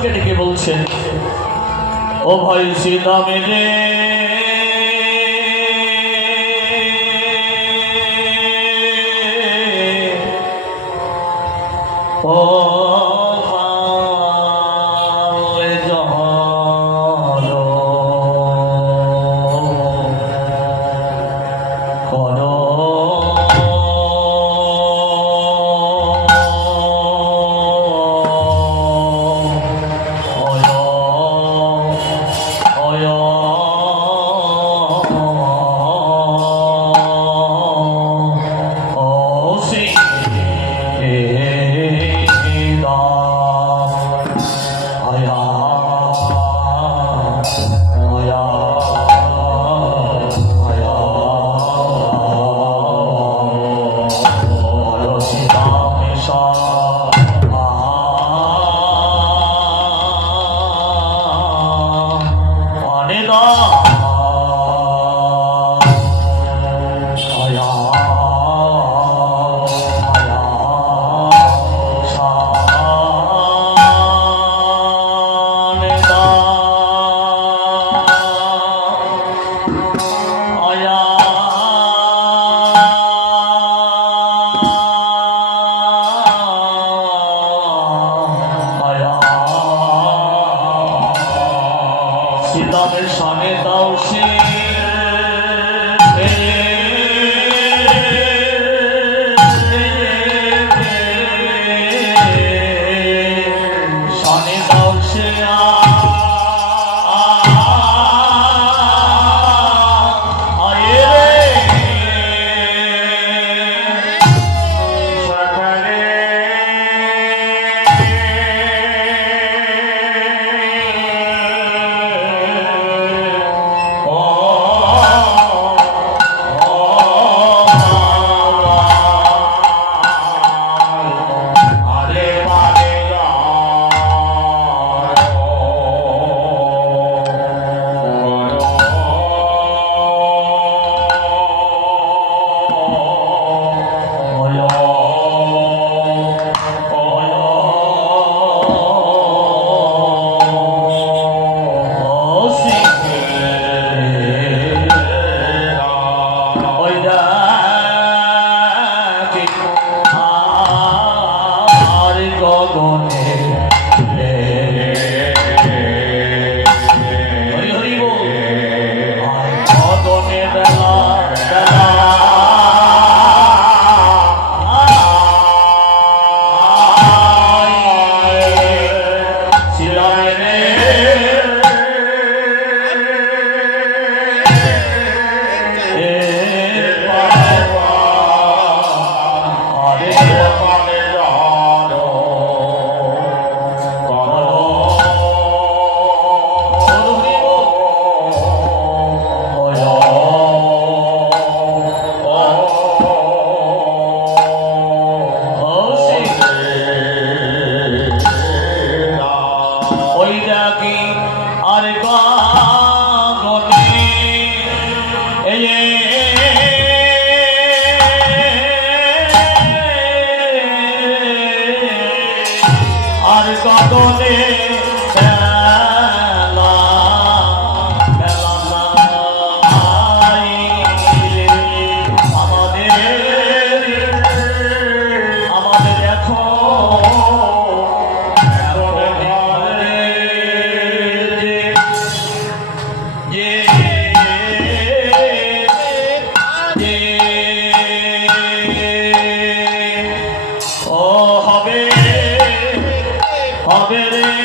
সীতাকে ডেকে বলছেন, ও ভাই সীতা মেরে ও হবে রে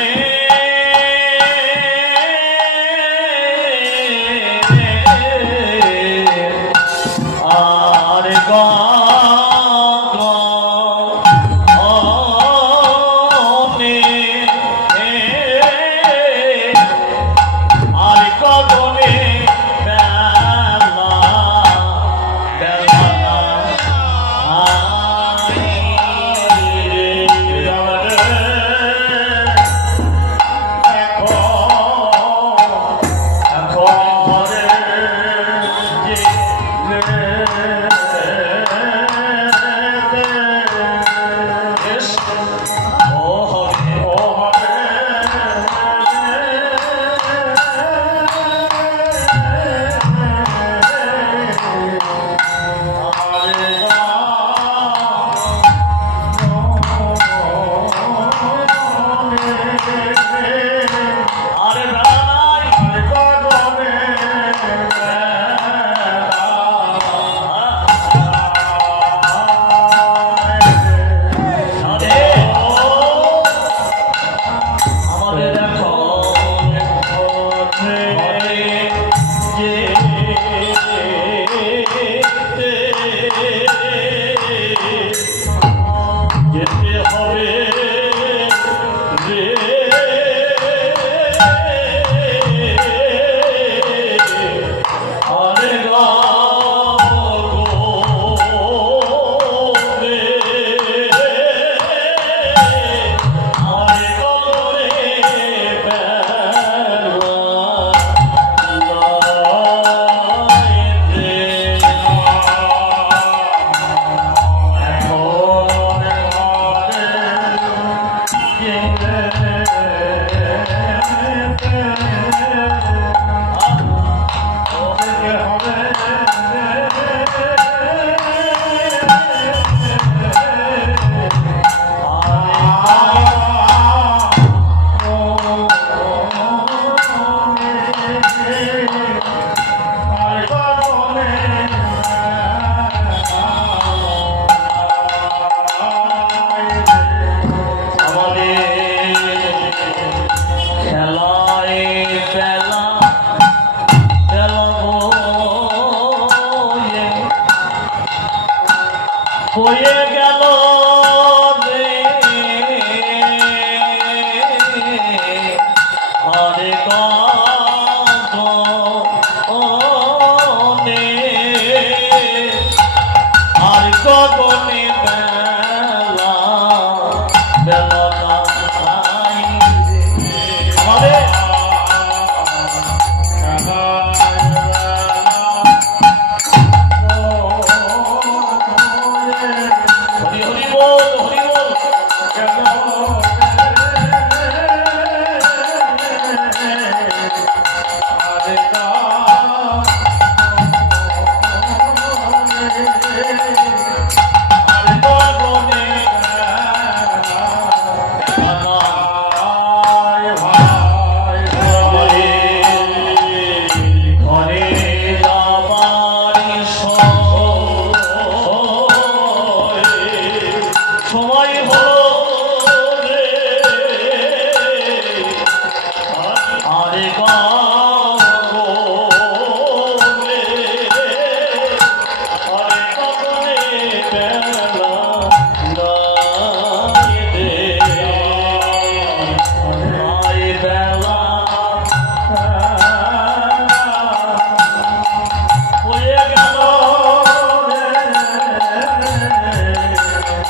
হয়ে গেল রে আরে গগনে আর গগনে বেলা বেলা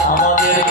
আমাদের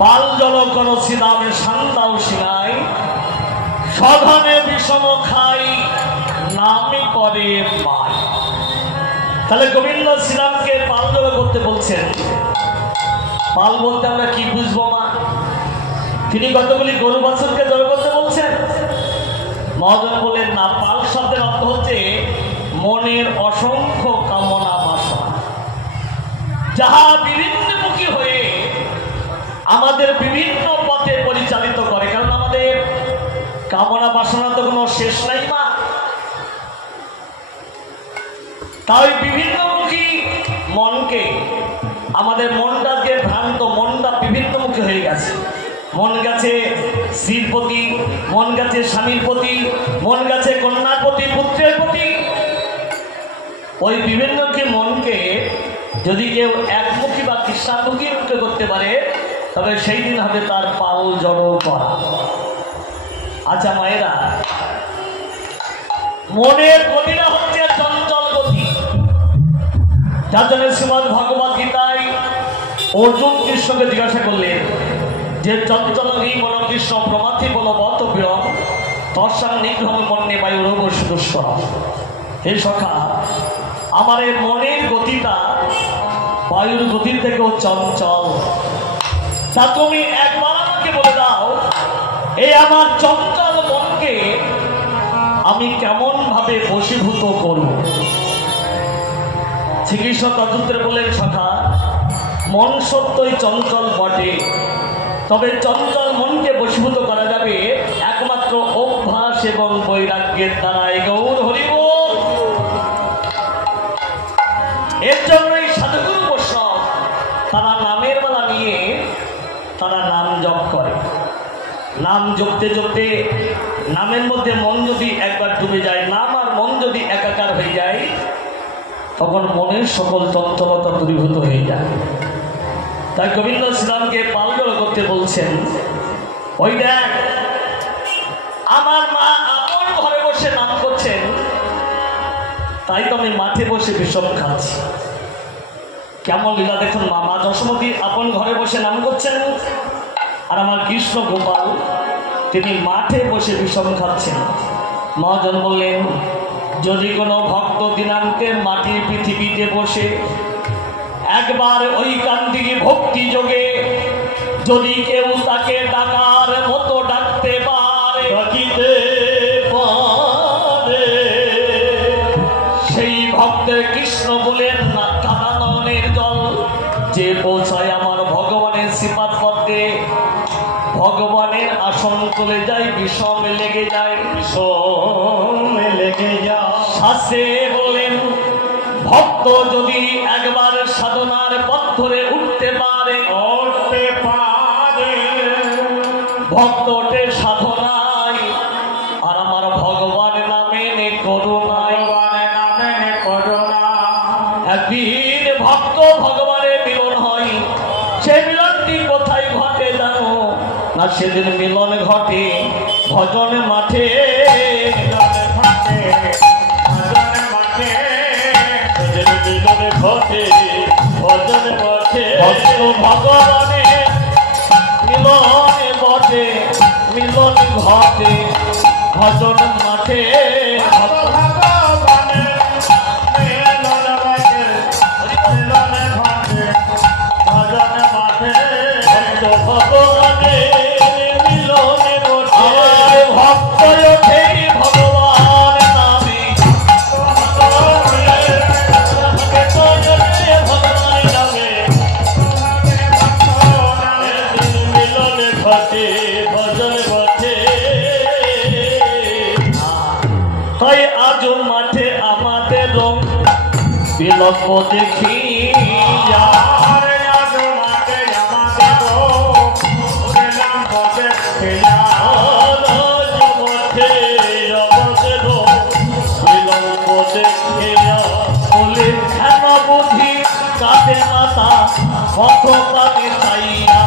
পাল জল করছি দামে শান্তাও সিনাই সঘনে বিষম খাই নামে করে পাই। তাহলে গোবিন্দ শ্রীরামকে পাল জল করতে বলছেন। পাল বলতে আমরা কি বুঝবো মা? তিনি কতগুলি গরু বাছুরকে জড়ো করতে বলছেন? মহাজন বলেন না, পাল শব্দের অর্থ হচ্ছে মনের অসংখ্য কামনা বাসনা, যাহা বিভিন্নমুখী হয়ে আমাদের বিভিন্ন পথে পরিচালিত করে। কারণ আমাদের কামনা বাসনা তো কোনো শেষ নাই মা। তাই বিভিন্নমুখী মনকে, আমাদের মনটা যে ভ্রান্ত, মনটা বিভিন্নমুখী হয়ে গেছে। মন গেছে স্ত্রীর প্রতি, মন গেছে স্বামীর প্রতি, মন গেছে কন্যার প্রতি, পুত্রের প্রতি। ওই বিভিন্নমুখী মনকে যদি কেউ একমুখী বা কৃষ্ণামুখী মুখে করতে পারে, তবে সেই দিন হবে তার পাল জড়ো করা। আচ্ছা মায়েরা, মনের গতিটা হচ্ছে চঞ্চল গতি। যার জন্য শ্রীমদ্ ভগবত গীতায় অর্জুন কৃষ্ণকে জিজ্ঞাসা করলেন যে চঞ্চল মন কৃষ্ণ প্রমাথি বল বতব্য তৎসাং নিগ্রহ মন্যে বায়ুরব সুদুষ্কর। হে সখা, আমার এই মনের গতিটা বায়ুর গতির থেকেও চঞ্চল। তা তুমি একবার আমাকে বলে দাও, এই আমার চঞ্চল মনকে আমি কেমন ভাবে বশীভূত করব? শ্রীকৃষ্ণ তদুত্তরে বললেন, সখা, মন সত্যই চঞ্চল বটে, তবে চঞ্চল মনকে বশীভূত করা যাবে একমাত্র অভ্যাস এবং বৈরাগ্যের দ্বারাই। গৌর হরি বল। এর জন্যই সাধুগুরু বৈষ্ণব তারা নামের মালা নিয়ে তারা নাম জপ করে। নাম জপতে জপতে নামের মধ্যে মন যদি একবার ডুবে যায়, নাম আর মন যদি একাকার হয়ে যায়, তখন মনের সকল চঞ্চলতা দূরীভূত হয়ে যায়। তাই গোবিন্দ শ্রীরামকে পাল জড়ো করতে বলছেন। ওই দেখ, আমার মা আপন ঘরে বসে নাম করছেন, তাই তো আমি মাঠে বসে বিষম খাচ্ছি। কেমন লীলা দেখুন মা। মা যশোমতী আপন ঘরে বসে নাম করছেন, আর আমার কৃষ্ণ গোপাল তিনি মাঠে বসে বিষম খাচ্ছেন। মহাজন বললেন, যদি কোনো ভক্ত দিনান্তে মাটির পৃথিবীতে বসে একবার ওই কান্দিকে ভক্তি যোগে যদি কেউ তাকে ডাকার মতো ডাকতে পারে, সেই ভক্তের কৃষ্ণ বলেন না কাদাননের জল যে পৌঁছায় আমার ভগবানের শ্রীপাদ পদ্মে, ভগবানের আসন চলে যায়, বিষম লেগে যায়, বিষম লেগে যায়। শাস্ত্রে বলেন, ভক্ত যদি একবার সাধনার পথ ধরে উঠতে পারে, ভক্তটে সাধনায় আর আমার ভগবান নামে নে করুণায়, একদিন ভক্ত ভগবানের মিলন হয়। সে মিলনটি কোথায় ঘটে জানো না? সেদিন মিলন ঘটে ভজন মাঠে। ভগবানের মিলনে বটে, মিলন ঘটে ভজন মাঠে। তাই আজ মাঠে আমাদের রং বিলম্ব দেখি, বুঝি কাঁদে মাতা কত পানি চাইয়া,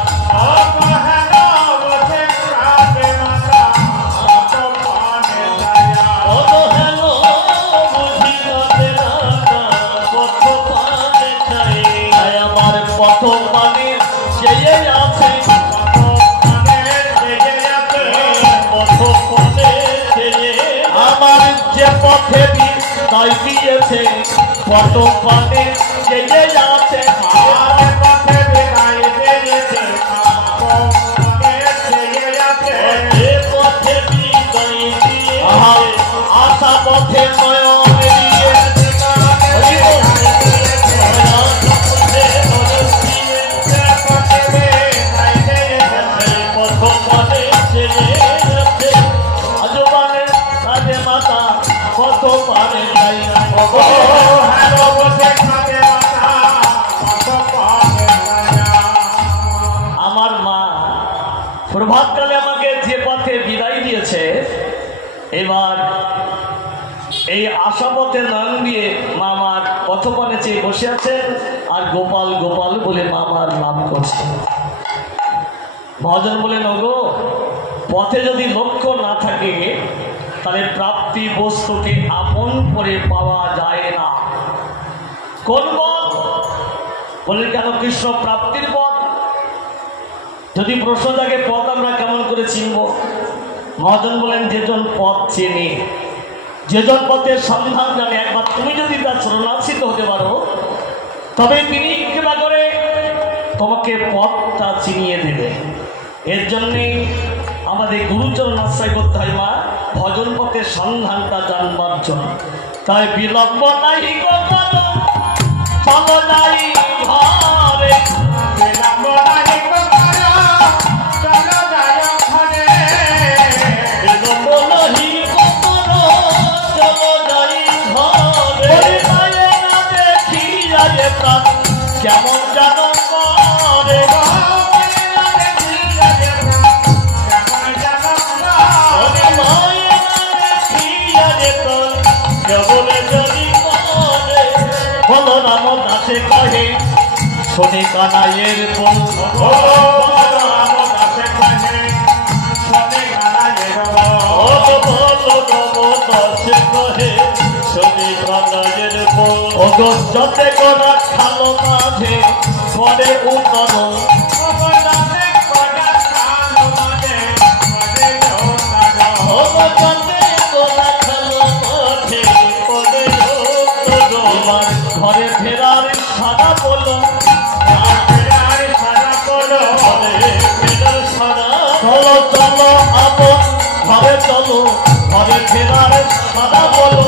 আমার পথ পানি চেয়ে আছে পথে বিদায় দিয়েছে কত পথে যে আছে আর পথে বিদায় দিয়েছে যে পথে বিদায় দিয়ে আশা পথে নয়ন দিয়ে কত পারে আমার মা প্রভাতকালে আমাকে যে পথে বিদায় দিয়েছে এবার এই আশা পথে নয়ন দিয়ে মামার পথপানে চেয়ে বসে আছেন আর গোপাল গোপাল বলে মামার নাম করছে। মহাজন বলেন ওগো পথে যদি লক্ষ্য না থাকে তাহলে প্রাপ্তি বস্তুকে আপন করে পাওয়া যায় না। কোন পথ বলেন কেন? কৃষ্ণ প্রাপ্তির পথ। যদি প্রশ্ন থাকে পথ আমরা কেমন করে চিনব? মহাজন বলেন যেজন পথ চেনে, যেজন পথের সন্ধান জানে, একবার তুমি যদি তার শরণার্থিত হতে পারো তবে তিনি কৃপা করে তোমাকে পথটা চিনিয়ে দেবে। এর জন্যেই আমাদের গুরুচরণ আশ্রয় করতে হয় মা, ভজন পথের সন্ধানটা জানবার জন্য। তাই বিলম্ব নাই কখনো চলো নাই ঘরে, বিলম্ব নাই কখনো চলো যায় ঘরে, বিলম্ব নাহি কখনো চলো যাই ঘরে। মায়ে না দেখি আগে প্রাণ কেমন যেন করে, কহে শোনে কানাইয়ের বল, যতে করা খালো মাঝে পরে উত্তরণ, ঘরে ফেরার সাদা বলো, চলো চলো আপন ঘরে চলো, ঘরে ফেরার সাদা বলো,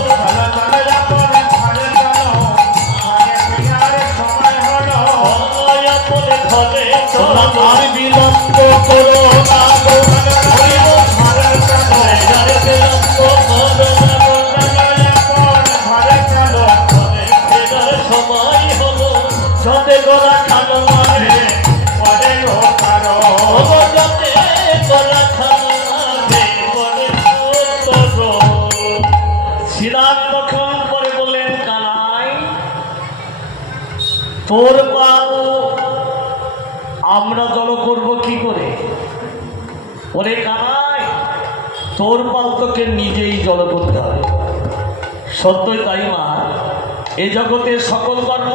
আর বিলম্ব করো না গো, সময় হলো যতে গোলা খালো মানে পরে যতে গোলা খালো মানে পরে শ্রীরাম তখন পরে বললেন কানাই তোর পাল আমরা জল করব কি করে? ওরে কানাই তোর পাল তোকে নিজেই জল করতে হবে। সত্যই তাই মা, এই জগতের সকল কর্ম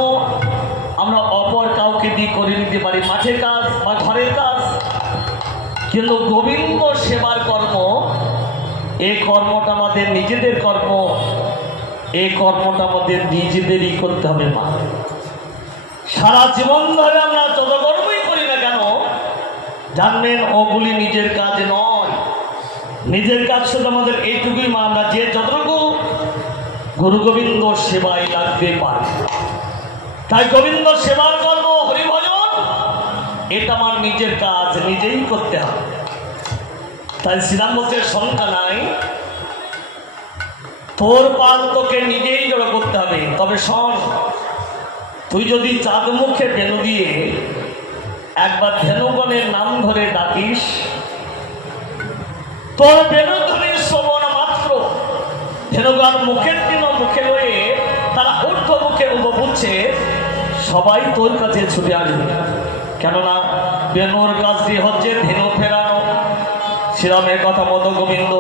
আমরা অপর কাউকে দিয়ে করে নিতে পারি, মাঠের কাজ বা ঘরের কাজ, কিন্তু গোবিন্দ সেবার কর্ম এই কর্মটা আমাদের নিজেদের কর্ম, এই কর্মটা আমাদের নিজেদেরই করতে হবে মা। সারা জীবন ধরে আমরা যত কর্মই করি না কেন জানবেন ওগুলি নিজের কাজ নয়। নিজের কাজ শুধু আমাদের এইটুকুই মা, আমরা যে যতটুকু গুরু গোবিন্দ সেবায় লাগতে পারে। তাই গোবিন্দ সেবার কর্ম হরিভজন এটা আমার নিজের কাজ নিজেই করতে হবে। তাই শ্রীরাম বলছে শঙ্কা নাই, তোর পাল তোকে নিজেই জড়ো করতে হবে। তবে শোন, তুই যদি চাঁদ মুখে ধেনু দিয়ে একবার ধেনুগণের নাম ধরে ডাকিস, তোর বেনুধ্বনির শ্রবণ মাত্র ধেনুগণ মুখের দিন মুখে রয়ে তারা ঊর্ধ্ব মুখে বুঝছে, সবাই তোর কাছে ছুটে আসবে। কেননা বেনুর কাজটি হচ্ছে ধেনু ফেরানো। শ্রীরামের কথা মতো গোবিন্দ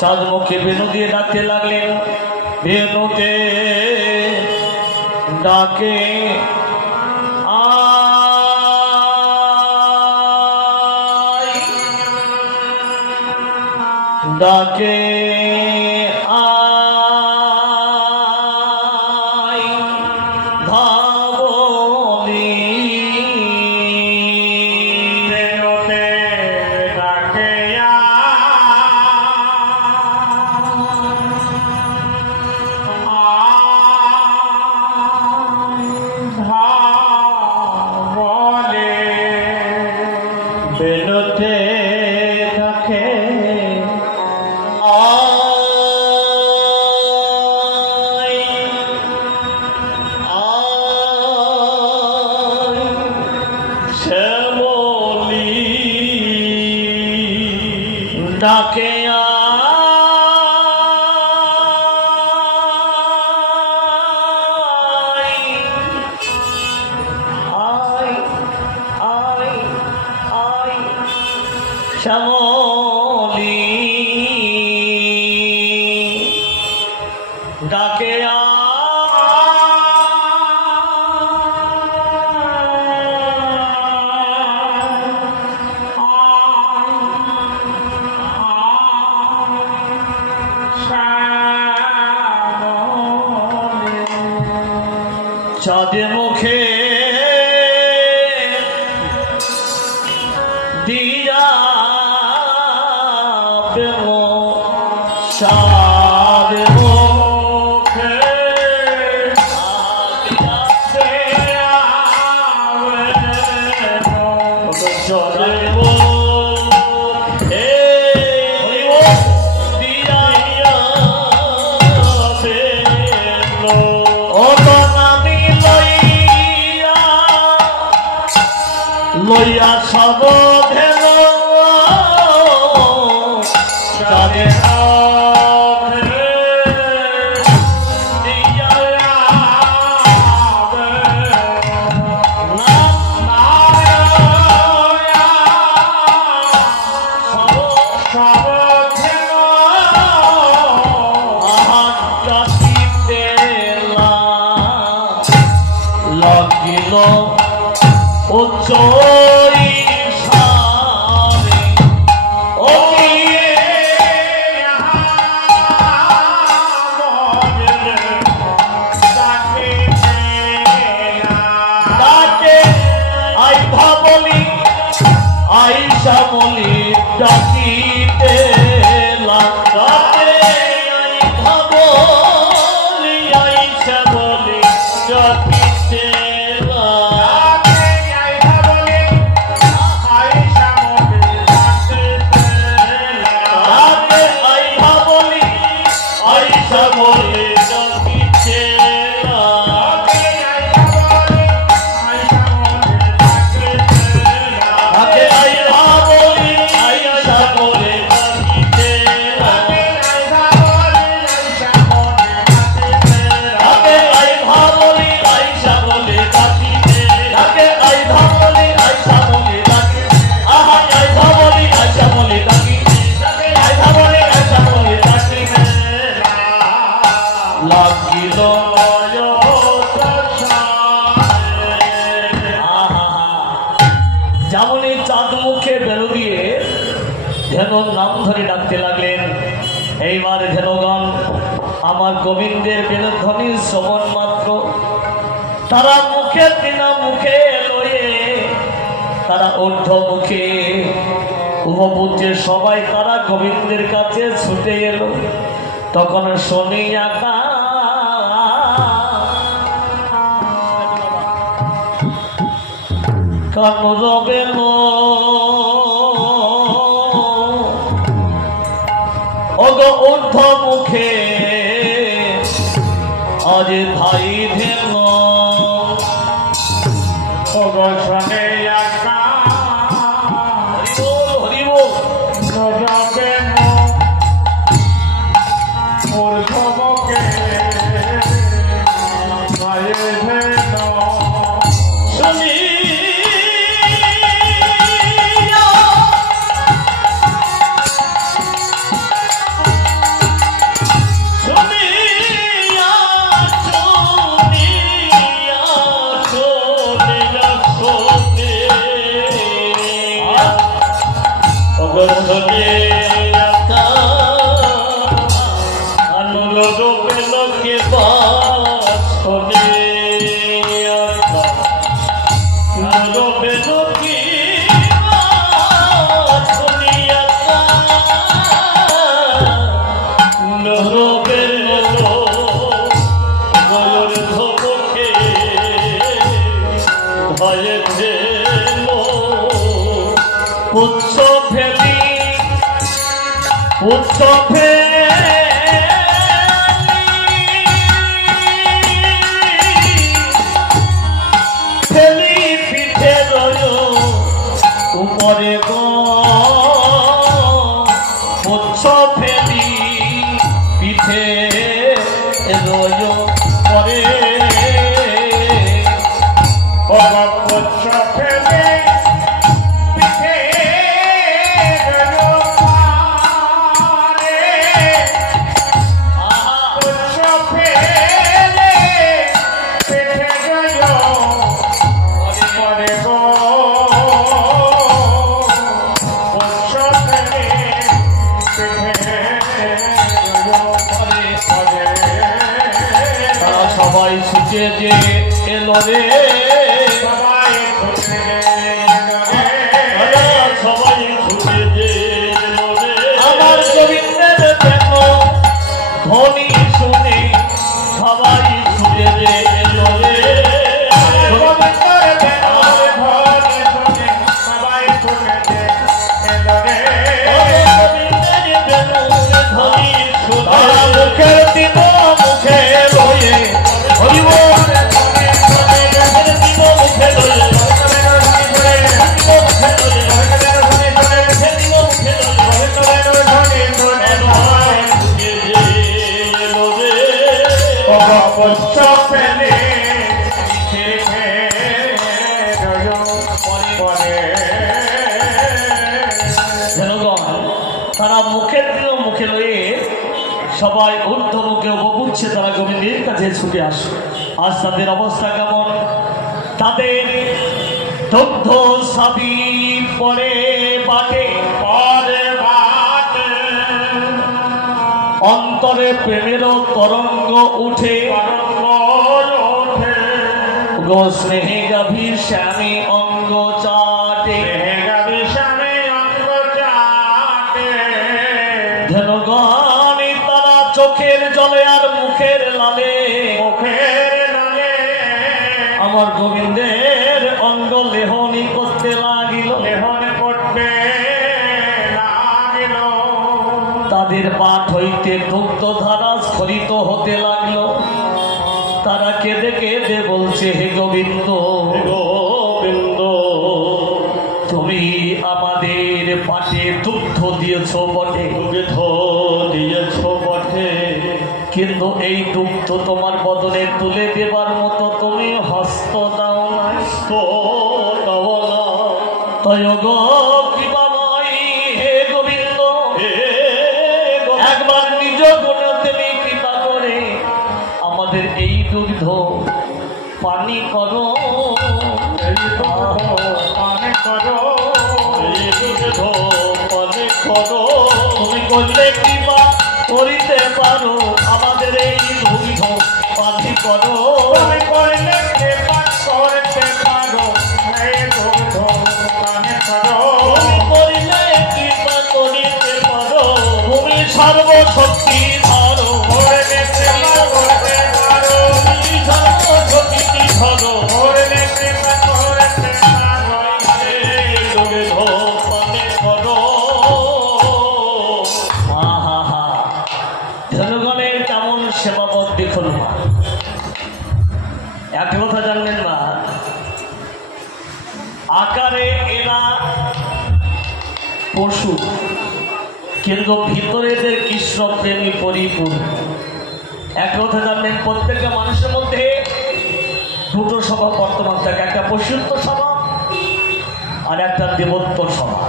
চাঁদ মুখে বেনু দিয়ে ডাকতে লাগলেন। বেনুতে ডাকে ডাকে ডাকে শ্যামলী ডাকে চাঁদের মুখে দিয়া চাঁদের মুখে লইয়া সব ধেল চাঁদের লাগিল উচ্চ আইসা বলি ডাকিতে লাগাতে আইসা বলি আইসা বলি ডাকিতে লাগাতে আইসা বলি আইসা বলি ডাকিতে লাগাতে আইসা বলি আইসা বলি ডাকিতে যেমন চাঁদ মুখে বেরো দিয়ে ধেনুর নাম ধরে ডাকতে লাগলেন। এইবার ধেনুগণ আমার গোবিন্দের বেণুধ্বনি শ্রবণ মাত্র তারা মুখে বিনা মুখে লয়ে তারা ঊর্ধ্ব মুখে উপপুজ্যের সবাই তারা গোবিন্দের কাছে ছুটে এলো। তখন শনি আকা কানুরবেন অগ ঊর্ধ্ব মুখে আজ ভাই ধেন অগ শনে আকা হরিব নরবেন ঊর্ধ্ব মুখে ভাই ধেন শনি উৎসবে ফেলি পিঠে রয় উপরে ফেলি পিঠে রয় পরে পুচ্ছ ফেলে পিঠে পুচ্ছ ফেলে পিঠে পরে গো পুচ্ছ ফেলে পিঠে তারা সবাই ছুটে যে এলো রে সবাই ছুটে সবাই ছুটে যে এলো রে আমার গোবিন্দের কেন ধ্বনি শুনে সবাই ছুটে যে এলো রে সবাই ছুটে মুখের দিব মুখে রয়ে হরিব মুখে রয়ে তারা মুখের দিল মুখে লয়ে সবাই ঊর্ধ্ব মুখে উপপুচ্ছে তারা গোবিন্দের কাছে ছুটে আসে। আজ তাদের অবস্থা কেমন? তাদের দগ্ধ সাবি পরে বাটে অন্তরে প্রেমেরও তরঙ্গ উঠে গো স্নেহে গাভীর শ্যামী অঙ্গ চাটে ধনগণে তারা চোখের জলে আর মুখের লালে আমার গোবিন্দের অঙ্গ লেহনি করতে লাগিল তাদের পাঠ হইতে দুগ্ধ ধারা স্খলিত হতে লাগলো। তারা কেঁদে কেঁদে বলছে হে গোবিন্দ গোবিন্দ তুমি আমাদের পাঠে দুগ্ধ দিয়েছ বটে দুগ্ধ দিয়েছ বটে কিন্তু এই দুগ্ধ তোমার বদলে তুলে দেবার মতো তুমি হস্ত দাও না তয় গো কিবা নয় হে গোবিন্দ একবার নিজ গুণে তুমি কৃপা করে আমাদের এই দুগ্ধ পানি করো পানি করো তুমি করলে কৃপা করিতে পারো আমাদের এই দুগ্ধ পানি করো তুমি করলে কৃপা করতে পারো পানি করো তুমি করিলে কৃপা করিতে পারো তুমি সর্বশক্তি ধরো করলে কৃপা করতে পারো তুমি সর্বশক্তি ধরো করলে কৃপা করতে পারো দুগ্ধ পানি করো। জনগণের কেমন সেবাবত দেখুন মা। এক কথা জানলেন মা, আকারে এরা পশু কিন্তু ভিতরে এদের কৃষ্ণ প্রেমী পরিপূর্ণ। এক কথা জানলেন প্রত্যেকটা মানুষের মধ্যে দুটো স্বভাব বর্তমান থাকে, একটা পশুত্ব স্বভাব আর একটা দেবত্ব স্বভাব।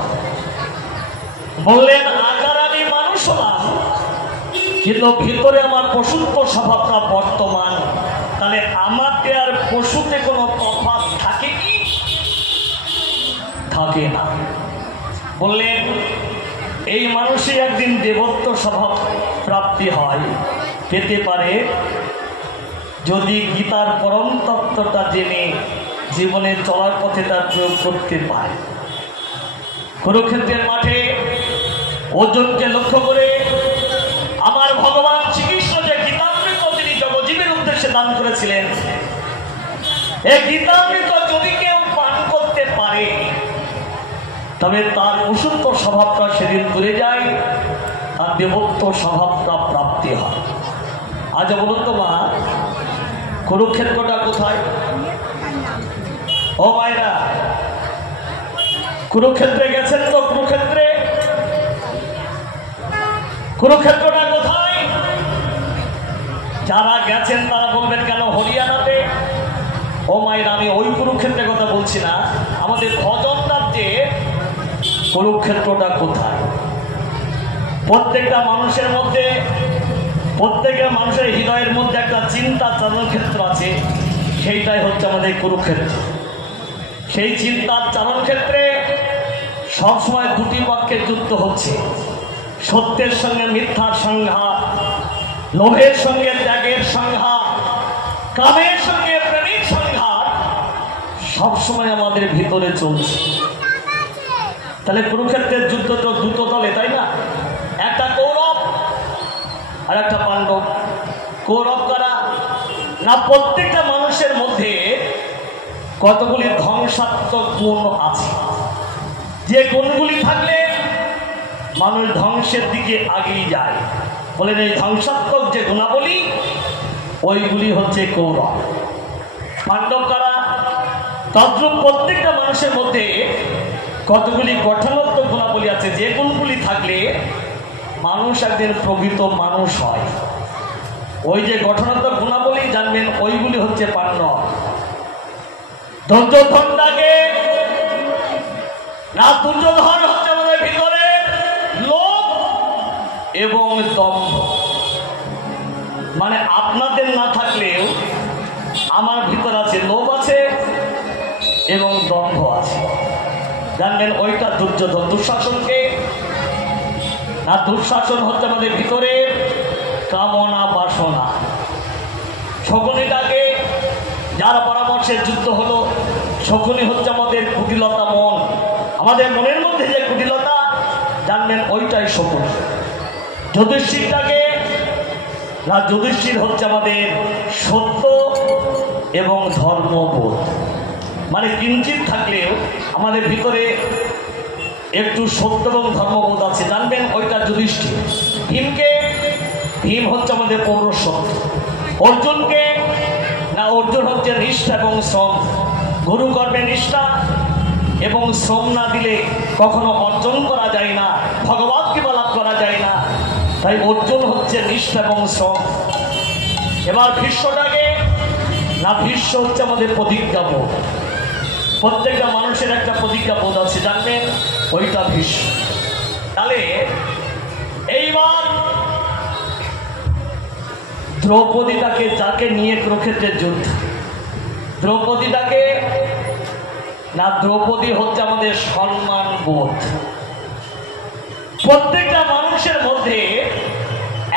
বললেন আকার আমি মানুষ হলাম কিন্তু ভিতরে আমার পশুত্ব স্বভাবটা বর্তমান, তাহলে আমাতে আর পশুতে কোনো তফাৎ থাকে কি? থাকে না। বললেন এই মানুষই একদিন দেবত্ব স্বভাব প্রাপ্তি হয়, পেতে পারে যদি গীতার পরম তত্ত্বটা জেনে জীবনে চলার পথে তার প্রয়োগ করতে পারে। কুরুক্ষেত্রের মাঠে অর্জুনকে লক্ষ্য করে আমার ভগবান শ্রীকৃষ্ণ যে গীতামৃত তিনি জগজীবের উদ্দেশ্যে দান করেছিলেন, এই গীতামৃত যদি কেউ পান করতে পারে তবে তার পশুত্ব স্বভাবটা সেদিন দূরে যায়, তার দেবত্ব স্বভাবটা প্রাপ্তি হয়। আজ বলুন তো মা, কুরুক্ষেত্রটা কোথায়? ও মায়েরা, কুরুক্ষেত্রে গেছেন তো? কুরুক্ষেত্রে কুরুক্ষেত্রটা কোথায়? যারা গেছেন তারা বলবেন কেন হরিয়ানাতে? ও মায়ের, আমি ওই কুরুক্ষেত্রের কথা বলছি না, আমাদের ভজন রাজ্যে কুরুক্ষেত্রটা কোথায়? প্রত্যেকটা মানুষের মধ্যে, প্রত্যেকটা মানুষের হৃদয়ের মধ্যে একটা চিন্তা চালন ক্ষেত্র আছে, সেইটাই হচ্ছে আমাদের কুরুক্ষেত্র। সেই চিন্তার চালন ক্ষেত্রে সবসময় দুটি পক্ষের যুদ্ধ হচ্ছে, সত্যের সঙ্গে মিথ্যার সংঘাত, লোভের সঙ্গে ত্যাগের সংঘাত, কামের সঙ্গে প্রেমের সংঘাত সবসময় আমাদের ভিতরে চলছে। তাহলে কুরুক্ষেত্রের যুদ্ধ তো দুটো দলে, তাই না? একটা কৌরব আর একটা পাণ্ডব। কৌরব কারা না? প্রত্যেকটা মানুষের মধ্যে কতগুলি ধ্বংসাত্মক গুণ আছে, যে গুণগুলি থাকলে মানুষ ধ্বংসের দিকে আগিয়ে যায়। বলেন এই ধ্বংসাত্মক যে গুণাবলী, ওইগুলি হচ্ছে কৌরব। পাণ্ডব কারা? তদ্রূপ প্রত্যেকটা মানুষের মধ্যে কতগুলি গঠনাত্মক গুণাবলী আছে, যে গুণগুলি থাকলে মানুষ একদিন প্রকৃত মানুষ হয়। ওই যে গঠনাত্মক গুণাবলী জানবেন, ওইগুলি হচ্ছে পাণ্ডব। দুর্যোধনটাকে না, দুর্যোধন হচ্ছে আমাদের ভিতরে লোভ এবং দম্ভ। মানে আপনাদের না থাকলেও আমার ভিতর আছে, লোভ আছে এবং দম্ভ আছে। জানবেন ওইটা দুর্যোধন। দুঃশাসনকে না, দুঃশাসন হচ্ছে আমাদের ভিতরে কামনা বাসনা। শকুনিটাকে, যার পরামর্শে যুদ্ধ হলো, শকুনি হচ্ছে আমাদের কুটিলতা মন। আমাদের মনের মধ্যে যে কুটিলতা, জানবেন ওইটাই শকুনি। যুধিষ্ঠিরটাকে না, যুধিষ্ঠির হচ্ছে আমাদের সত্য এবং ধর্মবোধ। মানে কিঞ্চিত থাকলেও আমাদের ভিতরে একটু সত্য এবং ধর্মবোধ আছে, জানবেন ওইটা যুধিষ্ঠির। ভীমকে, ভীম হচ্ছে আমাদের পৌরসত্ব। অর্জুনকে না, অর্জুন হচ্ছে নিষ্ঠা এবং শ্রম। গুরু কর্মে নিষ্ঠা এবং শ্রম না দিলে কখনো অর্জন করা যায় না, ভগবত কৃপা লাভ করা যায় না। তাই অর্জুন হচ্ছে নিষ্ঠা এবং শ্রম। এবার ভীষ্মটাকে না, ভীষ্ম হচ্ছে আমাদের প্রতিজ্ঞাবোধ। প্রত্যেকটা মানুষের একটা প্রতিজ্ঞাবোধ আছে, জানবেন ওইটা ভীষ্ম। তাহলে এইবার দ্রৌপদীটাকে, যাকে নিয়ে কুরুক্ষেত্রের যুদ্ধ, দ্রৌপদীটাকে না, দ্রৌপদী হচ্ছে আমাদের সম্মান বোধ। প্রত্যেকটা মানুষের মধ্যে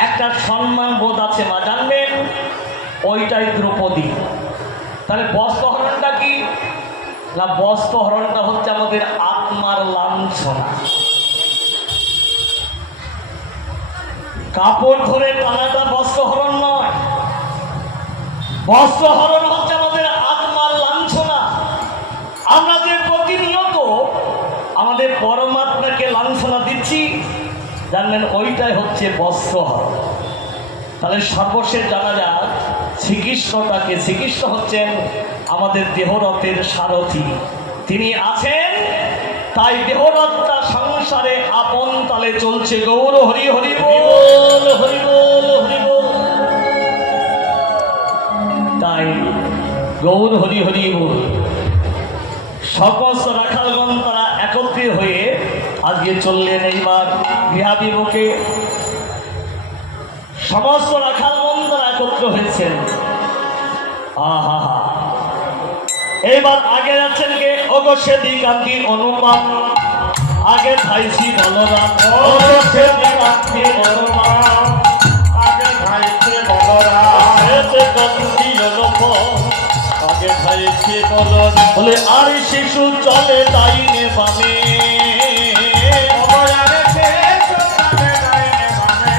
একটা সম্মান বোধ আছে মা, জানবেন ওইটাই দ্রৌপদী। তাহলে বস্ত্রহরণটা কি না, বস্ত্রহরণটা হচ্ছে আমাদের আত্মার লাঞ্ছনা। কাপড় ধরে টানাটা বস্ত্রহরণ নয়, বস্ত্রহরণ হচ্ছে আমাদের আত্মার লাঞ্ছনা। আমরা যে প্রতিনিয়ত আমাদের পরমাত্মাকে লাঞ্ছনা দিচ্ছি, জানলেন ওইটাই হচ্ছে বস্ত্রহরণ। তাহলে সর্বশেষ জানা যাক শ্রীকৃষ্ণটাকে। শ্রীকৃষ্ণ হচ্ছেন আমাদের দেহরথের সারথি। তিনি আছেন, তাই দেহরথটা সংসারে আপন তালে চলছে। গৌর হরি হরি বল, হরি বল, হরি বল। তাই গৌর হরি হরি বল। সমস্ত রাখালগণ তারা একত্রিত হয়ে আজকে চললেন এইবার গৃহাভিমুখে। সমস্ত রাখালগণ তারা একত্র হয়েছেন। আহা, এইবার আগে যাচ্ছেন কে? ওগো সেদিকান্তি অনুমান, আগে ভাইছি বলরাম। ওগো সেদিকান্তি অনুমান, আগে ভাইছে বলরাম। সেদিকান্তি অনুমান, আগে ভাইছে বলরাম। বলে আর শিশু চলে ডাইনে বামে, অবয়ারে শিশু চলে ডাইনে বামে।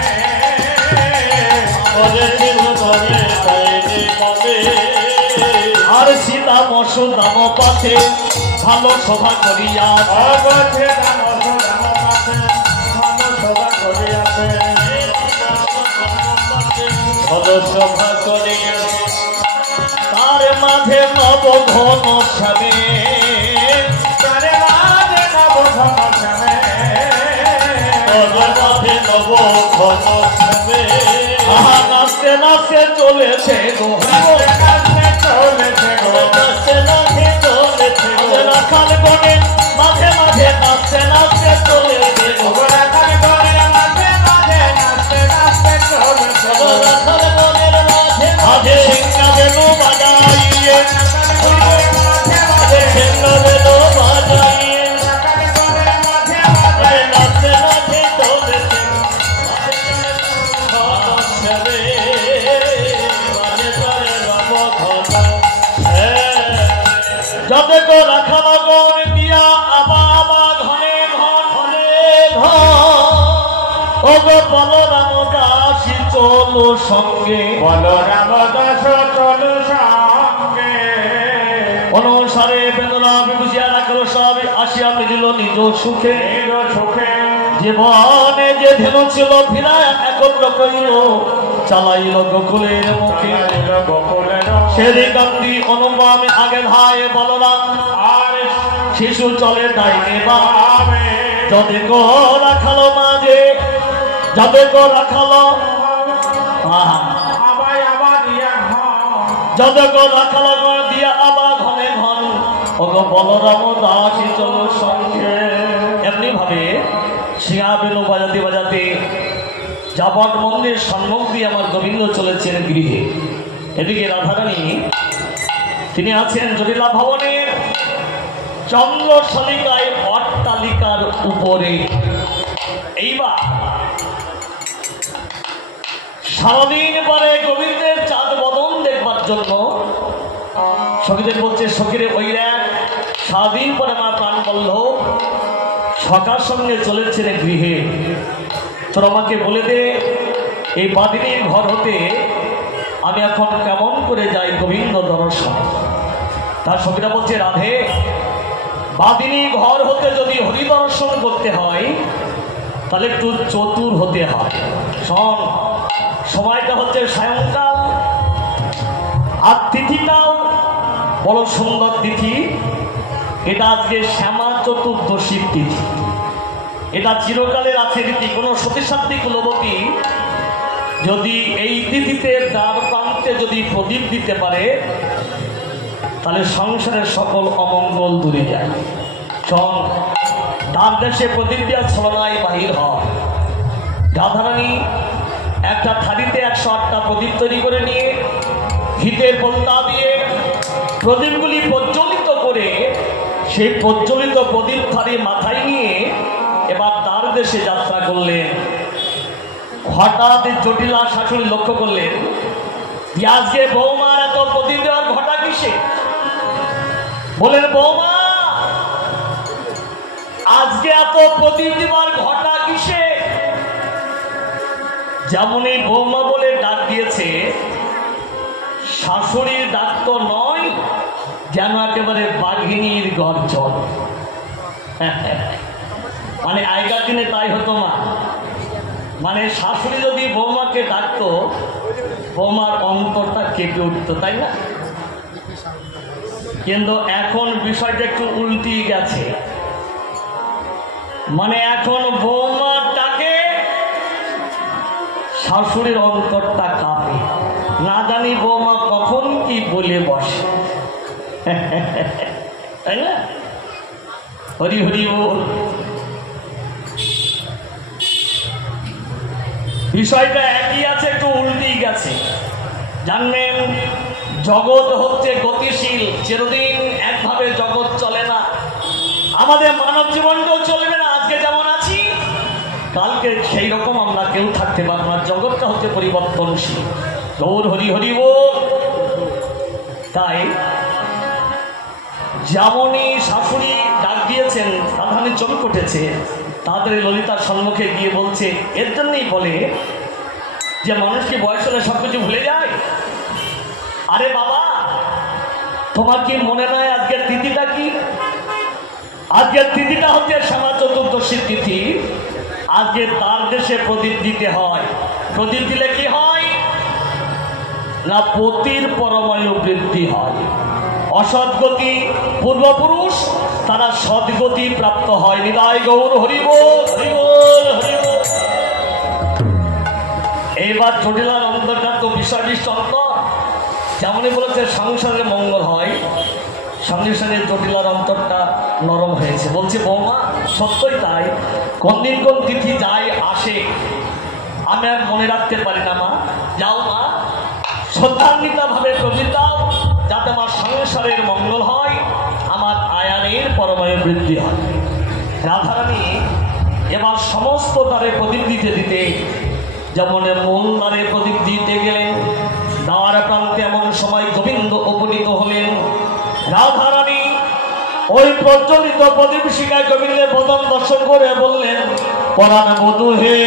ওরে শিশু চলে ডাইনে বামে। আর সীতা মসুদাম পাছে ভালো সভা করিয়া, অগছে দাম দাম পাছে ভালো সভা করিয়াছে। ভালো সভা করিয়াছে। তার মাঝে নব ঘন শ্যামে, তারে মাঝে নব ঘন শ্যামে। তার মাঝে লব ঘন শ্যামে আহা নাচতে নাচতে চলেছে গো নাচতে চলেছে গো নাচতে নাচতে চলেছে গো রাখাল গণে মাঝে মাঝে নাচতে নাচতে চলেছে গো রাখাল গণের মাঝে মাঝে নাচতে নাচতে চলেছে গো রাখাল গণের মাঝে মাঝে সিংহা বেলু বাজাইয়ে সিংহা বেলু বাজাইয়ে নাচতে নাচতে চলেছে যাতে কো রাখা লগন দিয়া আবা আবা ঘনে ঘন ঘনে ঘন ও গো বলরাম দাসী চলো সঙ্গে বলরাম দাস চলো সঙ্গে অনুসারে বেদনা বিভূষিয়া রাখলো সব আসিয়া মিলিল নিজ সুখে নিজ সুখে জীবনে যে ধেনু ছিল ফিরায় একত্র করিল চালাইল গোকুলের মুখে গোকুলের সেদি কান্দি অনুপমে আগে ধায় বলরাম আর শিশু চলে ডাইনে বা বাবে যদি গো রাখালো মাঝে যদি গো রাখালো আবাই আবার দিয়া যদি গো রাখালো গড় দিয়া আবার ঘনে ঘন ও গো বলরাম দাসী চলো সঙ্গে এমনি ভাবে সিংহা বেনু বাজাতে বাজাতে জাপাট মন্দির সম্মুখ দিয়ে আমার গোবিন্দ চলেছেন গৃহে এদিকে রাধারানী তিনি আছেন জটিলা ভবনের চন্দ্রশালিকায় অট্টালিকার উপরে এইবার সারাদিন পরে গোবিন্দের চাঁদ বদন দেখবার জন্য সখীদের বলছে সখীরে ওইরা সারাদিন পরে আমার প্রাণ বলল সকার সঙ্গে চলেছেন গৃহে তোর আমাকে বলে দে এই বাদিনীর ঘর হতে আমি এখন কেমন করে যাই গোবিন্দ দর্শন তার সখীরা বলছে রাধে বাদিনী ঘর হতে যদি হরিদর্শন করতে হয় তাহলে একটু চতুর হতে হয় শোন সময়টা হচ্ছে সায়ংকাল আর তিথিটাও বড় সুন্দর তিথি এটা আজকে শ্যামা চতুর্দশীর তিথি এটা চিরকালের আছে রীতি কোনো সতীসাধ্বী কুলবতী যদি এই তিথিতে দ্বার প্রান্তে যদি প্রদীপ দিতে পারে তাহলে সংসারের সকল অমঙ্গল দূরে যায় চল তার দেশে প্রদীপ দেওয়ার ছলনায় বাহির হয় রাধারানী একটা থালিতে 108টা প্রদীপ তৈরি করে নিয়ে ঘিতের পলতা দিয়ে প্রদীপগুলি প্রজ্বলিত করে সেই প্রজ্বলিত প্রদীপ থালি মাথায় নিয়ে এবার তার দেশে যাত্রা করলেন হঠাৎ জটিলা শাশুড়ি লক্ষ্য করলেন আজকে বৌমার এত প্রদীপ দেওয়ার ঘটা কিসে বলেন বৌমা আজকে এত প্রদীপ দেওয়ার ঘটা কিসে যেমন এই বৌমা বলে ডাক দিয়েছে শাশুড়ির ডাক তো নয় যেন একেবারে বাঘিনীর গর্জন মানে আগেকার দিনে তাই হতো না মানে শাশুড়ি যদি বৌমাকে ডাকতো বৌমার অন্তরটা কেঁপে উঠতো তাই না কিন্তু এখন বিষয়টা একটু উল্টি গেছে মানে এখন বৌমার ডাকে শাশুড়ির অন্তরটা কাঁপে না জানি বৌমা কখন কি বলে বসে তাই না হরি হরি বল বিষয়টা একই আছে একটু উল্টেই গেছে জানবেন জগৎ হচ্ছে গতিশীল চিরদিন একভাবে জগৎ চলে না আমাদের মানব জীবনটাও চলবে না আজকে যেমন আছি কালকে সেই রকম আমরা কেউ থাকতে পারবো না জগৎটা হচ্ছে পরিবর্তনশীল গৌর হরি হরি বল তাই যেমনই শাশুড়ি ডাক দিয়েছেন রাধারানী চমক উঠেছে তাদের ললিতার সম্মুখে গিয়ে বলছে এর জন্যই বলে যে মানুষ কি বয়স হলে সবকিছু ভুলে যায় আরে বাবা তোমার কি মনে নাই আজকের তিথিটা কি আজকের তিথিটা হচ্ছে শ্যামা চতুর্দশীর তিথি আজকে তার দেশে প্রদীপ দিতে হয় প্রদীপ দিলে কি হয় না পতির পরমায়ু বৃদ্ধি হয় অসৎগতি পূর্বপুরুষ তারা সদ্গতি প্রাপ্ত হয় নিদায় গৌর হরিবোল হরিবোল হরিবোল এবার জটিলার অন্তরটা তো বিষয় দৃষ্টান্ত যেমনই বলেছে সংসারে মঙ্গল হয়, সঙ্গে সঙ্গে জটিলার অন্তরটা নরম হয়েছে। বলছে বৌমা সত্যই তাই, কোন দিন কোন তিথি যায় আসে আমি আর মনে রাখতে পারি না। মা যাও মা, শ্রদ্ধান্বিতভাবে প্রবৃত্তি দাও, যাতে আমার সংসারের মঙ্গল হয়, আমার আয়ানের পরমায়ু বৃদ্ধি হয়। রাধারানী এবার সমস্ত দ্বারে প্রদীপ দিতে দিতে, যেমন মূল দ্বারে প্রদীপ দিতে গেলেন, দ্বার প্রান্তে এমন সময় গোবিন্দ উপনীত হলেন। রাধারানী ওই প্রজ্বলিত প্রদীপ শিখায় গোবিন্দের প্রথম দর্শন করে বললেন, পরাণ বধূ হে,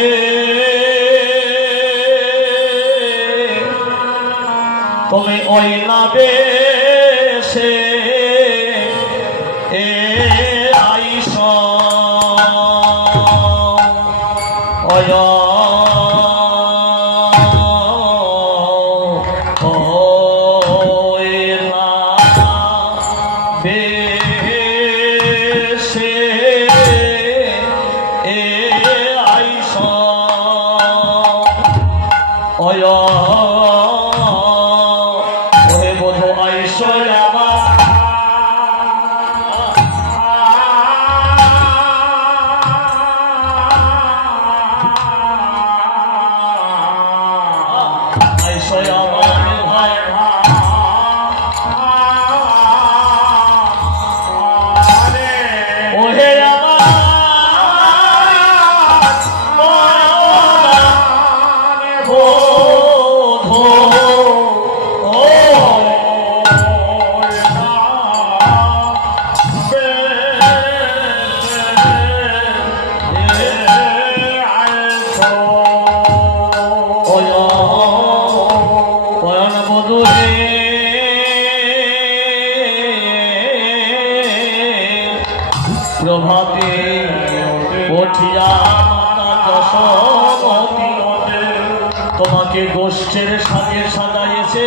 তুমি ওই না বেশে এ আইস অয় প্রভাতে উঠিয়া তোমাকে গোষ্ঠের সাজে সাজাইছে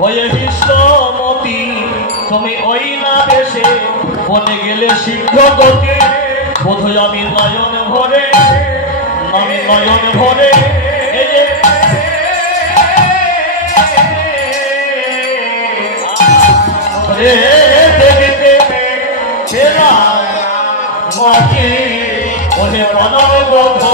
হয়ে বিশ্বমতি, তুমি ওই না দেশে বনে গেলে শীঘ্র গতি, বোধহয় আমি নয়ন ভরে নয়ন ভরে ওহে বনবধ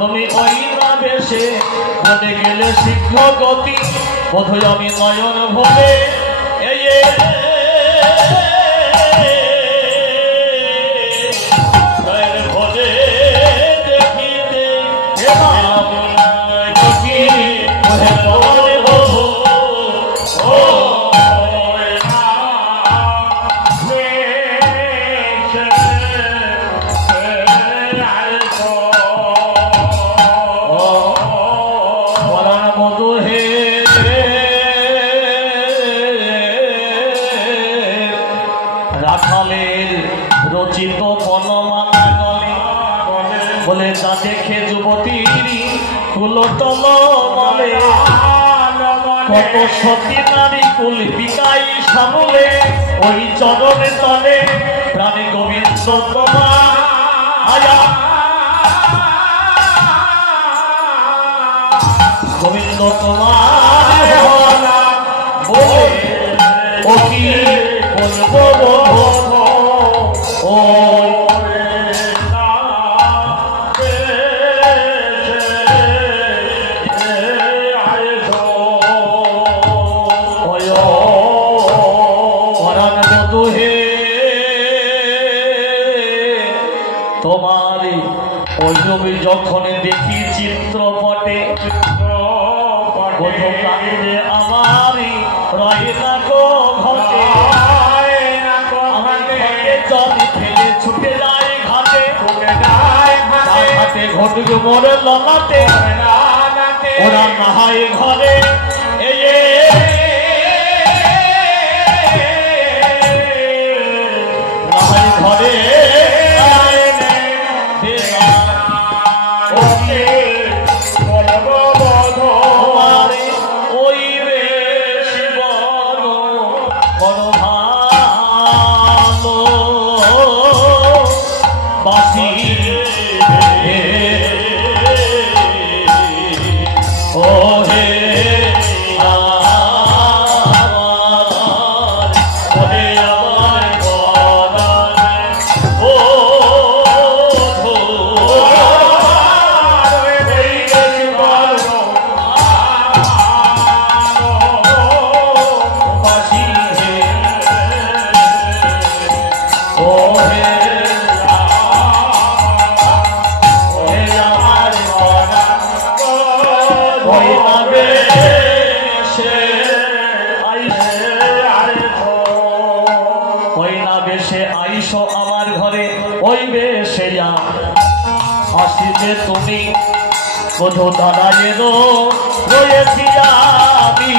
তুমি ওই না বেশে বনে গেলে শীঘ্র গতি, বোধহয় আমি নয়ন ভরে ভরে দেখিতে রাখালের রচিত বনমালা গলে বলে যা দেখে যুবতীর কুলতল বলে, কত সতী নারী কুল বিকাই সামলে, ওই চরণে তলে প্রাণে গোবিন্দ তোমার আয়া, গোবিন্দ তোমার বলে ও কি বলবো ও তোমার ওই ছবি যখন দেখি চিত্রপটে কান্দে আমারই রহে না গো ঘটে। জল ফেলে ছুটে যায় ঘাটে ঘাটে ঘটুক মোরে ললাতে ওরা নাহায় ঘরে নাহায় ঘরে ওই বেশ বড় বড় ভালো বাসি ও হে আমার ঘরে ওই বেশে আসিতে তুমি বোধ দাঁড়ায় রয়েছি আমি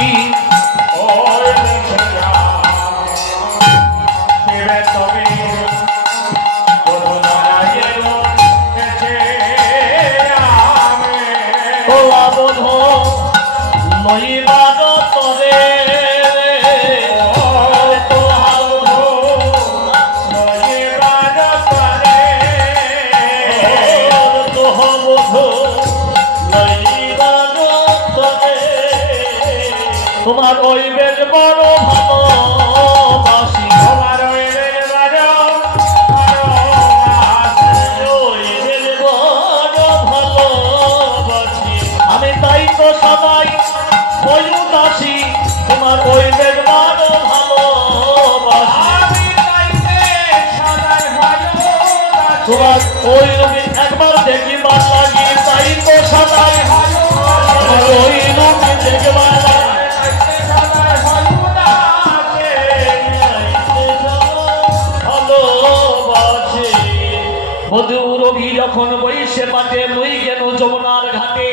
ও আবোধ লইবার তরে তোমার ওই বেশ বড় ভালোবাসি তোমার ওই বেশ বড় ভালোবাসি আমি তাই তো সবাই ওই উদাসী তোমার ওই বেশ বড় ভালোবাসি তোমার ওই রবি একবার দেখিবার লাগি তাই তো সবাই ওই রবি দেখবার লাগি রবি যখন বইসে পাটে লই গেল যমুনার ঘাটে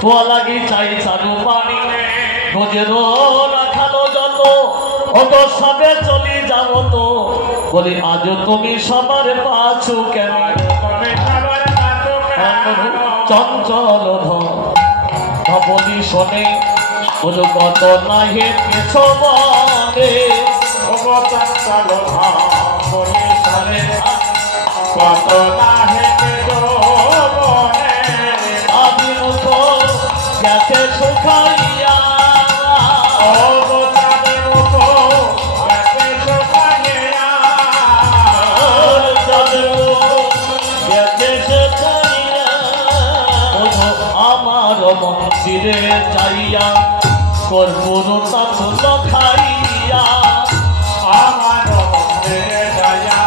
তোয়া লাগি চাই চারু পানি রোজের রাখালো যত অত সবে চলি যাবো তো বলি আজ তুমি সবার পাছু কেন চঞ্চল ধবলি শোনে বলো কত নাহে পেছ বলে চঞ্চল ধবলি শোনে কত নাহে আমি মুখো গেছে শুকাইয়া আমার মন্দিরে যাইয়া কর্পূর তাতুল খাইয়া আমার মন্দিরে যাইয়া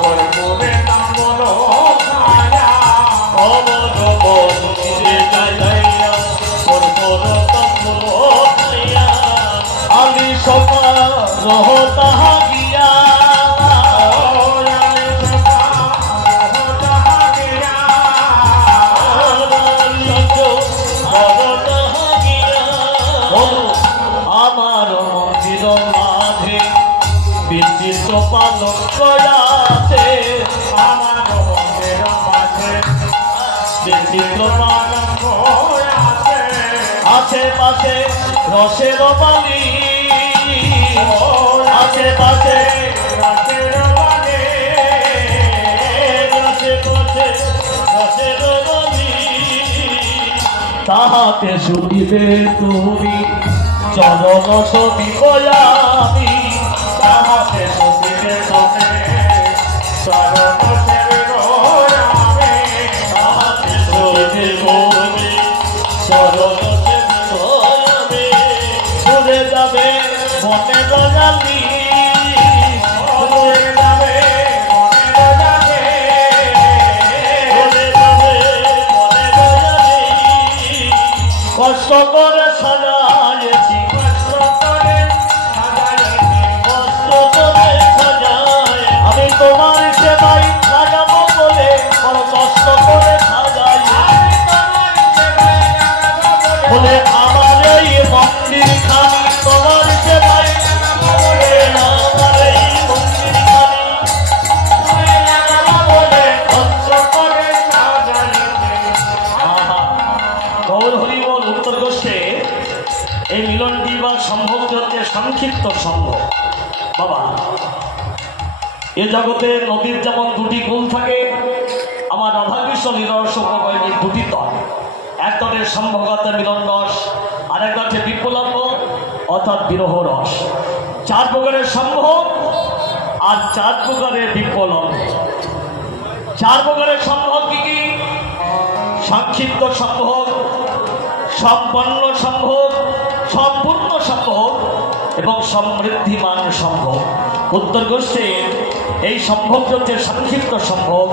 কর্পূরে তাতুল খাইয়া আমার মন্দিরে যাইয়া কর্পূর তাতুল খাইয়া আমি সকাল রহতা গিয়া আমার মন্দির মাঝে বিচিত্র পালন করাতে আমার মন্দির মাঝে বিচিত্র পালন করাতে আশেপাশে রসের বালি আশেপাশে রসের বালি আশেপাশে রসের বালি তাহাতে শুনিবে তুমি চরণ ছবি বয়ামি তাহাতে শুনিবে তুমি চরণ ছবি বয়ামি তাহাতে শুনিবে তুমি চরণ ছবি বয়ামি শুনে যাবে মনে রজালি শুনে যাবে মনে রজালি শুনে যাবে মনে রজালি কষ্ট করে সাজায়েছি বাবা, এ জগতে নদীর যেমন দুটি কুল থাকে, আমার রাধাকৃষ্ণ লীলারস উপকরণের দুটি তল। এক তলের সম্ভোগতা মিলন রস, আর এক তলে বিপ্লব অর্থাৎ বিরহ রস। চার প্রকারের সম্ভোগ আর চার প্রকারের বিপ্লব। চার প্রকারের সম্ভোগ কি কি? সংক্ষিপ্ত সম্ভোগ, সম্পন্ন সম্ভোগ, সম্পূর্ণ সম্ভোগ এবং সমৃদ্ধিমান সম্ভোগ। উত্তর গোষ্ঠীর এই সম্ভোগ হচ্ছে সংক্ষিপ্ত সম্ভোগ।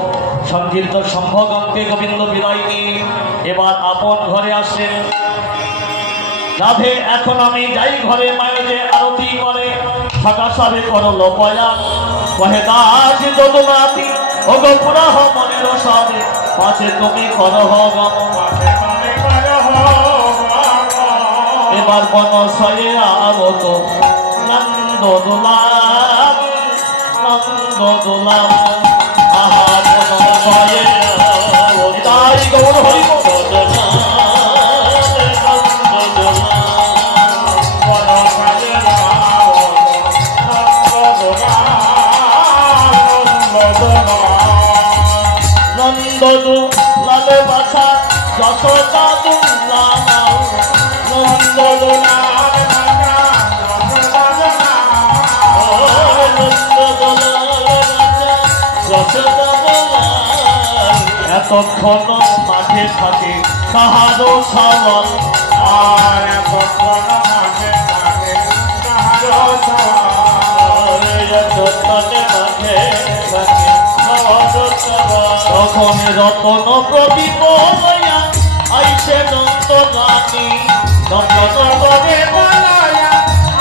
সংক্ষিপ্ত সম্ভোগ অঙ্কে গোবিন্দ বিদায় নিয়ে এবার আপন ঘরে আসেন। রাধে এখন আমি যাই ঘরে, মায়ের যে আরতি করে সকাশাবে করল পয়া কহে দাস যদুনাথি ও গো পুরাহ মনের সারে পাছে তুমি করহ গম। এবার বনশয়ে আগত নন্দ দোলাম, নন্দ দোলাম, আহা বনশয়ে তাই গৌর হরি নন্দদু লালে বাছা যশোদা দুলা নন্দদু এতক্ষণ মাঠে থাকে কাহারো সাওয়াল, আর এতক্ষণ মাঠে থাকে কাহারো সাওয়াল। এতক্ষণে মাঠে থাকে কাহারো সাওয়াল। তখন রতন প্রদীপ লইয়া আইসে নন্দ রানী, নন্দন প্রদীপ লইয়া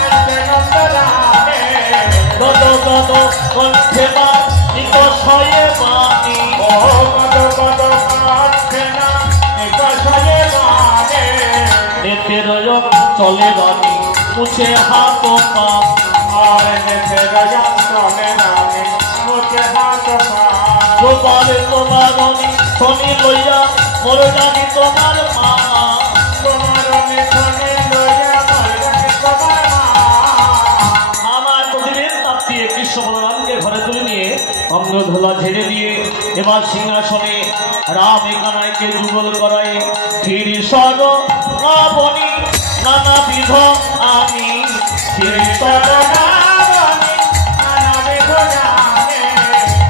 আইসে নন্দ রানী। গদ গদ কণ্ঠে মা নিকষয়ে বাণী, ও গদ গদ কণ্ঠে না নিকষয়ে বাণী। নেতের চলে রানী মুছে হাত পা, আর নেতে রজম চলে রানী মুছে হাত পা। গোপালে তোমার রানী শনি লইয়া মোর জানি তোমার মা। তোমার মিঠনে লইয়া মোর জানি তোমার মা। আমার প্রতিদিন তাপ দিয়ে কৃষ্ণ বলরামকে ঘরে তুলে নিয়ে অঙ্গ ধোলা ঝেড়ে দিয়ে এবার সিংহাসনে রাম একানাইকে যুগল করায় ক্ষীরিসর রাবণী নানাবিধ আনি। ক্ষীরিসর রাবণী নানাবিধ জানে।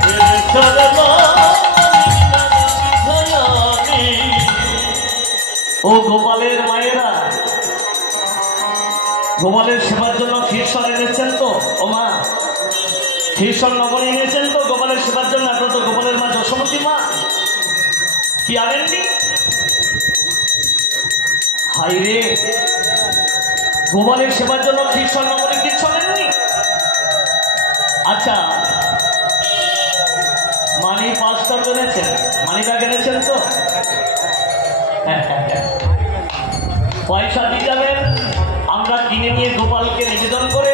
ক্ষীরিসর রাবণী নানাবিধ আনি। ও গোপালের মায়েরা, গোপালের সেবার জন্য ক্ষীরসর এনেছেন তো? ও মা, ক্ষীরসর নবনী এনেছেন তো গোপালের সেবার জন্য? আপনার তো গোপালের মা যশোমতী মা, কি আনেননি? হাই রে, গোপালের সেবার জন্য ক্ষীরসর নবনী কিচ্ছু আনেননি? আচ্ছা, মানি পাঁচটা কিনেছেন, মানিটা কিনেছেন তো? পয়সা দিয়ে যাবেন, আমরা কিনে নিয়ে গোপালকে নিবেদন করে